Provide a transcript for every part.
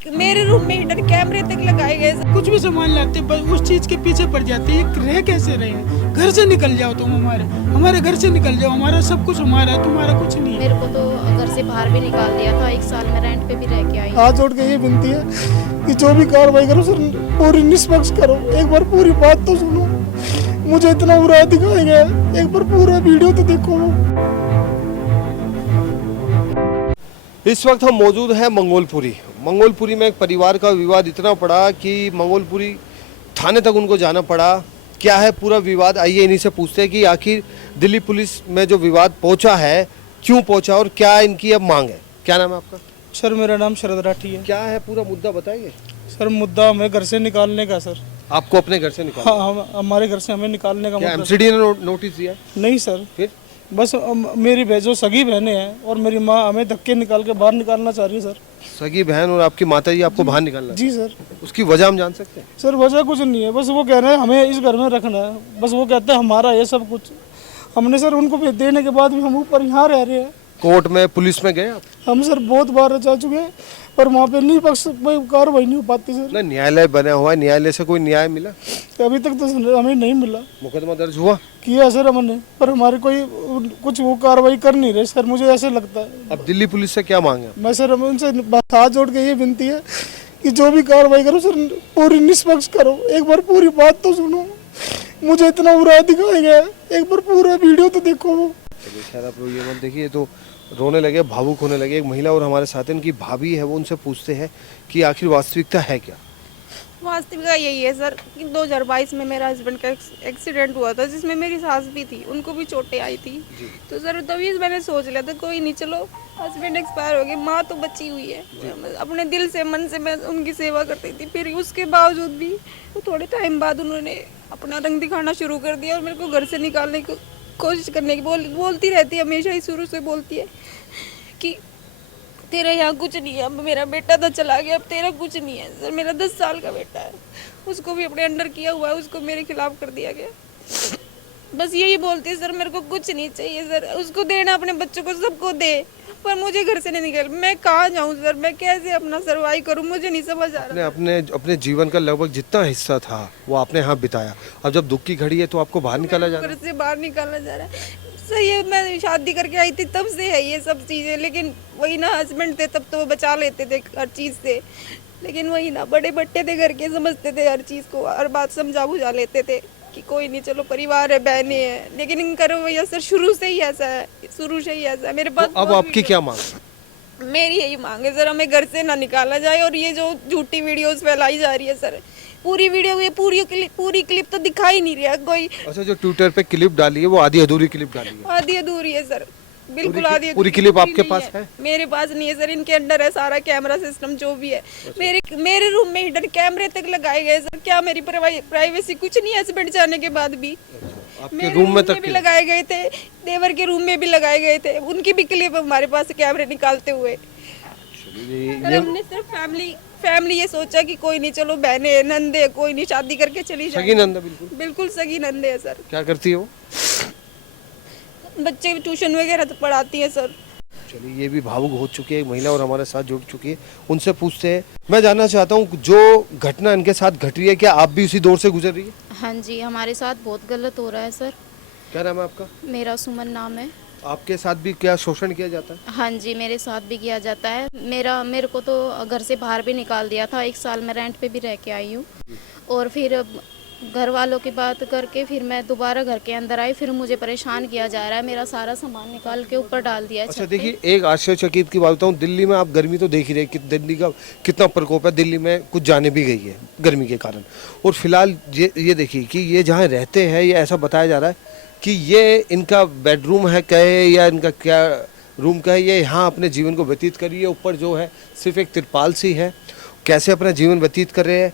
मेरे रूम में हिडन कैमरे तक लगाए गए। कुछ भी सामान लाते बस उस चीज के पीछे पड़ जाते हैं। रह कैसे रहे हैं? घर से निकल जाओ तुम, हमारे घर से निकल जाओ। हमारा सब कुछ हमारा है, तुम्हारा कुछ नहीं है। मेरे को तो घर से बाहर भी निकाल दिया था। 1 साल में रेंट पे भी रह के आई। हाथ जोड़ के ये विनती है कि जो भी कार्रवाई करो सर पूरी निष्पक्ष करो। एक बार पूरी बात तो सुनो। मुझे इतना बुरा दिखाया गया, एक बार पूरा वीडियो तो देखो। इस वक्त हम मौजूद हैं मंगोलपुरी में एक परिवार का विवाद इतना पड़ा कि मंगोलपुरी थाने तक उनको जाना पड़ा। क्या है पूरा विवाद, आइए इन्हीं से पूछते हैं कि आखिर दिल्ली पुलिस में जो विवाद पहुंचा है क्यों पहुंचा और क्या इनकी अब मांग है। क्या नाम है आपका? सर मेरा नाम शरद राठी है। क्या है पूरा मुद्दा बताइए। सर मुद्दा हमें घर से निकालने का सर। आपको अपने घर से निकालना? हाँ, हमारे घर से हमें निकालने का। क्या एमसीडी ने नोटिस दिया? नहीं सर, फिर बस मेरी जो सगी बहनें हैं और मेरी माँ हमें धक्के निकाल के बाहर निकालना चाह रही है सर। सगी बहन और आपकी माता जी आपको बाहर निकालना? जी सर। उसकी वजह हम जान सकते हैं? सर वजह कुछ नहीं है, बस वो कह रहे हैं हमें इस घर में रखना है। बस वो कहते हैं हमारा ये सब कुछ। हमने सर उनको देने के बाद भी हम ऊपर यहाँ रह रहे हैं। कोर्ट में पुलिस में गए आप? हम सर बहुत बार जा चुके हैं पर वहाँ पे नहीं पक्ष कार्रवाई नहीं हो पाती सर। ना न्यायालय बना हुआ है, न्यायालय से कोई न्याय मिला? अभी तक तो हमें नहीं मिला। मुकदमा दर्ज हुआ? किया सर हमने, पर हमारे कोई कुछ वो कार्रवाई कर नहीं रहे सर। मुझे ऐसे लगता है। अब दिल्ली पुलिस से क्या मांगे? मैं सर उनसे हाथ जोड़ के ये विनती है कि जो भी कार्रवाई करो सर पूरी निष्पक्ष करो। एक बार पूरी बात तो सुनो। मुझे इतना बुरा दिखाया गया, एक बार पूरा वीडियो तो देखो। चलिए खैर आप ये मत देखिए, तो रोने लगे, भावुक होने लगे। एक महिला और हमारे साथ इनकी भाभी है, वो उनसे पूछते हैं कि आखिर वास्तविकता है क्या। वास्तविकता यही है सर कि 2022 में मेरा हस्बैंड का एक्सीडेंट हुआ था जिसमें मेरी सास भी थी, उनको भी चोटें आई थी। तो सर तभी मैंने सोच लिया था कोई नहीं, चलो हस्बैंड एक्सपायर हो गए, माँ तो बची हुई है। अपने दिल से मन से मैं उनकी सेवा करती थी। फिर उसके बावजूद भी तो थोड़े टाइम बाद उन्होंने अपना रंग दिखाना शुरू कर दिया और मेरे को घर से निकालने की कोशिश करने की बोलती रहती है। हमेशा ही शुरू से बोलती है कि तेरा यहाँ कुछ नहीं है। अब मेरा बेटा तो चला गया, अब तेरा कुछ नहीं है। सर मेरा 10 साल का बेटा है, उसको भी अपने अंडर किया हुआ है, उसको मेरे खिलाफ कर दिया गया। बस यही बोलती है सर मेरे को कुछ नहीं चाहिए सर। उसको देना अपने बच्चों को, सबको दे, पर मुझे घर से नहीं निकल। मैं कहाँ जाऊँ सर, मैं कैसे अपना सर्वाइव करूँ, मुझे नहीं समझ आ रहा। अपने जीवन का लगभग जितना हिस्सा था वो आपने यहाँ बिताया। अब जब दुख की घड़ी है तो आपको बाहर निकाला जा रहा है? घर से बाहर निकाला जा रहा है। सही है, मैं शादी करके आई थी तब से है ये सब चीज़ें। लेकिन वही ना, हस्बैंड थे तब तो वो बचा लेते थे हर चीज़ से। लेकिन वही ना, बड़े बट्टे थे घर के, समझते थे हर चीज़ को, हर बात समझा बुझा लेते थे कि कोई नहीं, चलो परिवार है, बहनें हैं। लेकिन इनका रवैया सर शुरू से ही ऐसा है, शुरू से ही ऐसा है। मेरे पास तो अब आपकी क्या मांग? मेरी यही मांग है सर, हमें घर से ना निकाला जाए। और ये जो झूठी वीडियोस फैलाई जा रही है सर, पूरी वीडियो, ये पूरी क्लिप तो दिखा ही नहीं रहा कोई। अच्छा, जो ट्विटर पे क्लिप डाली है वो आधी अधूरी क्लिप डाली है? आधी अधूरी है सर, बिल्कुल आधी अधूरी। पूरी क्लिप आपके पास है? मेरे पास नहीं है सर, इनके अंडर है सारा कैमरा सिस्टम जो भी है। मेरे रूम में हिडन कैमरे तक लगाए गए सर। क्या मेरी प्राइवेसी कुछ नहीं है हस्बैंड जाने के बाद भी? आपके रूम में तक भी लगाए गए थे, देवर के रूम में भी लगाए गए थे, उनकी भी क्लिप हमारे पास कैमरे निकालते हुए। हमने सिर्फ फैमिली ये सोचा कि कोई नहीं, चलो बहने नंदे, कोई नहीं, शादी करके चली जाए। सगी नंदा? बिल्कुल सगी नंदे है सर। क्या करती है वो? बच्चे ट्यूशन वगैरह तो पढ़ाती है सर। चलिए, ये भी भावुक हो चुकी है एक महिला और हमारे साथ जुड़ चुकी है, उनसे पूछते हैं। मैं जानना चाहता हूँ जो घटना इनके साथ घट रही है, क्या आप भी उसी दौर से गुजर रही है? हाँ जी, हमारे साथ बहुत गलत हो रहा है सर। क्या नाम है आपका? मेरा सुमन नाम है। आपके साथ भी क्या शोषण किया जाता है? हाँ जी, मेरे साथ भी किया जाता है। मेरे को तो घर से बाहर भी निकाल दिया था। 1 साल में रेंट पे भी रह के आई हूँ। और फिर घर वालों की बात करके फिर मैं दोबारा घर के अंदर आई। फिर मुझे परेशान किया जा रहा है, मेरा सारा सामान निकाल के ऊपर डाल दिया। अच्छा देखिए, एक आश्चर्यचकित की बात बताऊँ, दिल्ली में आप गर्मी तो देख ही रहे कि दिल्ली का कितना प्रकोप है। दिल्ली में कुछ जाने भी गई है गर्मी के कारण। और फिलहाल ये देखिए कि ये जहाँ रहते हैं, ये ऐसा बताया जा रहा है कि ये इनका बेडरूम है कहे या इनका क्या रूम का है, ये यहाँ अपने जीवन को व्यतीत करिए। ऊपर जो है सिर्फ एक तिरपाल सी है। कैसे अपना जीवन व्यतीत कर रहे हैं,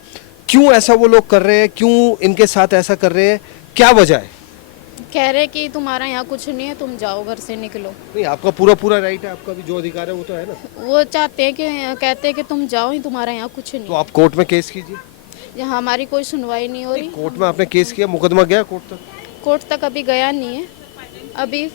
क्यों ऐसा वो लोग कर रहे हैं, क्यों इनके साथ ऐसा कर रहे हैं, क्या वजह है? कह रहे कि तुम्हारा यहाँ कुछ नहीं है, तुम जाओ, घर से निकलो। नहीं, आपका पूरा राइट है, आपका भी जो अधिकार है वो तो है ना। वो चाहते हैं कि, कहते हैं कि तुम जाओ ही, तुम्हारा यहाँ कुछ नहीं। तो आप कोर्ट में केस कीजिए। यहाँ हमारी कोई सुनवाई नहीं हो रही। कोर्ट में आपने केस किया, मुकदमा गया कोर्ट तक? कोर्ट तक अभी गया नहीं है। अभी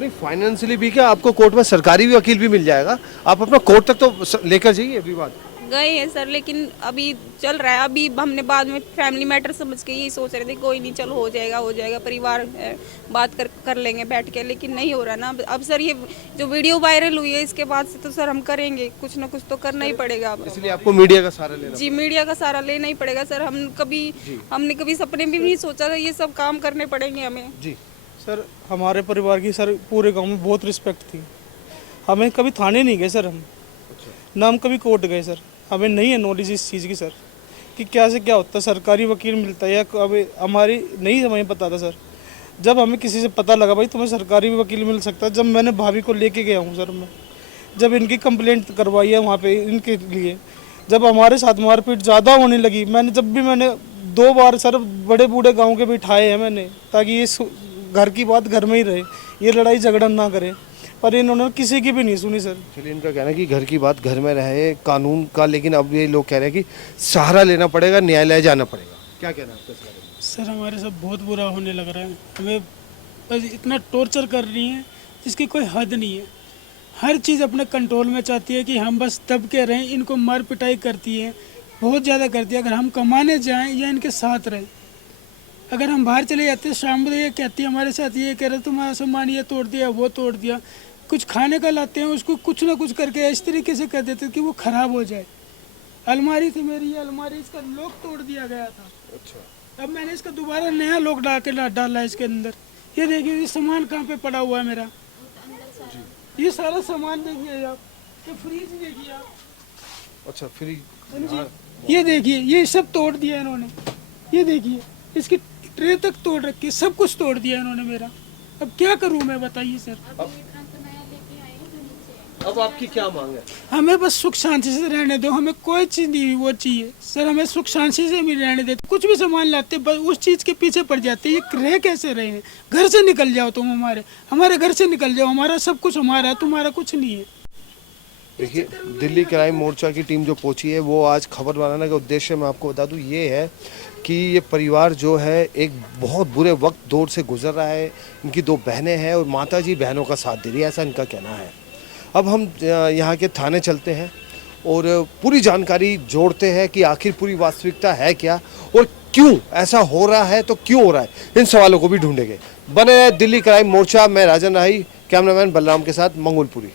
नहीं, फाइनेंशियली भी क्या, आपको कोर्ट में सरकारी भी वकील भी मिल जाएगा, आप अपना कोर्ट तक तो लेकर जाइए विवाद। गए हैं सर, लेकिन अभी चल रहा है। अभी हमने बाद में फैमिली मैटर समझ के यही सोच रहे थे कोई नहीं, चलो हो जाएगा, परिवार है, बात कर लेंगे बैठ के, लेकिन नहीं हो रहा ना। अब सर ये जो वीडियो वायरल हुई है इसके बाद से तो सर हम करेंगे, कुछ ना कुछ तो करना ही पड़ेगा अब। इसलिए आपको मीडिया का सहारा लेना जी, मीडिया का सहारा लेना ही पड़ेगा सर। हमने कभी सपने में भी नहीं सोचा था ये सब काम करने पड़ेंगे हमें। जी। सर हमारे परिवार की सर पूरे गांव में बहुत रिस्पेक्ट थी। हमें कभी थाने नहीं गए सर हम, ना हम कभी कोर्ट गए सर। हमें नहीं है नॉलेज इस चीज़ की सर कि क्या से क्या होता है, सरकारी वकील मिलता है या अभी हमारी नहीं हमें पता था सर। जब हमें किसी से पता लगा भाई तुम्हें सरकारी वकील मिल सकता है, जब मैंने भाभी को लेके गया हूँ सर मैं, जब इनकी कंप्लेंट करवाई है वहाँ पे इनके लिए, जब हमारे साथ मारपीट ज़्यादा होने लगी, मैंने 2 बार सर बड़े बूढ़े गाँव के बिठाए हैं मैंने, ताकि ये घर की बात घर में ही रहे, ये लड़ाई झगड़ा ना करे, पर इन्होंने किसी की भी नहीं सुनी सर। चलिए, इनका कहना है कि घर की बात घर में रहे कानून का, लेकिन अब ये लोग कह रहे हैं कि सहारा लेना पड़ेगा, न्यायालय जाना पड़ेगा। क्या कहना है आपका इस बारे में? सर हमारे साथ बहुत बुरा होने लग रहा है, हमें बस इतना टॉर्चर कर रही हैं जिसकी कोई हद नहीं है। हर चीज़ अपने कंट्रोल में चाहती है कि हम बस दब के रहें, इनको मार पिटाई करती है, बहुत ज़्यादा करती है। अगर हम कमाने जाएं या इनके साथ रहें, अगर हम बाहर चले जाते शाम को ये कहती है हमारे साथ, ये कह रहे तुम्हारा सामान ये तोड़ दिया वो तोड़ दिया, कुछ खाने का लाते हैं उसको कुछ ना कुछ करके इस तरीके से कर देते कि वो ख़राब हो जाए। अलमारी थी मेरी, ये अलमारी इसका लॉक तोड़ दिया गया था। अच्छा। अब मैंने इसका दोबारा नया लॉक डाला इसके अंदर। ये देखिए ये सामान कहाँ पे पड़ा हुआ है मेरा, ये सारा सामान देखिए आप, ये फ्रीज देखिए आप। अच्छा, फ्रीज, ये देखिए ये सब तोड़ दिया इन्होंने, ये देखिए इसकी ट्रे तक तोड़ रखी है, सब कुछ तोड़ दिया इन्होंने मेरा। अब क्या करूं मैं, बताइए सर। अब आपकी क्या मांग है? हमें बस सुख शांति से रहने दो, हमें कोई चीज़ नहीं वो चाहिए सर, हमें सुख शांति से भी रहने देते। कुछ भी सामान लाते बस उस चीज़ के पीछे पड़ जाते, ये रह कैसे रहे हैं। घर से निकल जाओ तुम, हमारे घर से निकल जाओ, हमारा सब कुछ हमारा है, तुम्हारा कुछ नहीं है। देखिए, दिल्ली क्राइम मोर्चा की टीम जो पहुंची है वो आज खबर बनाने का उद्देश्य मैं आपको बता दूं ये है कि ये परिवार जो है एक बहुत बुरे वक्त दौर से गुजर रहा है। इनकी 2 बहनें हैं और माताजी बहनों का साथ दे रही है, ऐसा इनका कहना है। अब हम यहाँ के थाने चलते हैं और पूरी जानकारी जोड़ते हैं कि आखिर पूरी वास्तविकता है क्या और क्यों ऐसा हो रहा है, तो क्यों हो रहा है, इन सवालों को भी ढूंढेंगे। बने रहे दिल्ली क्राइम मोर्चा। मैं राजन राही, कैमरामैन बलराम के साथ, मंगोलपुरी।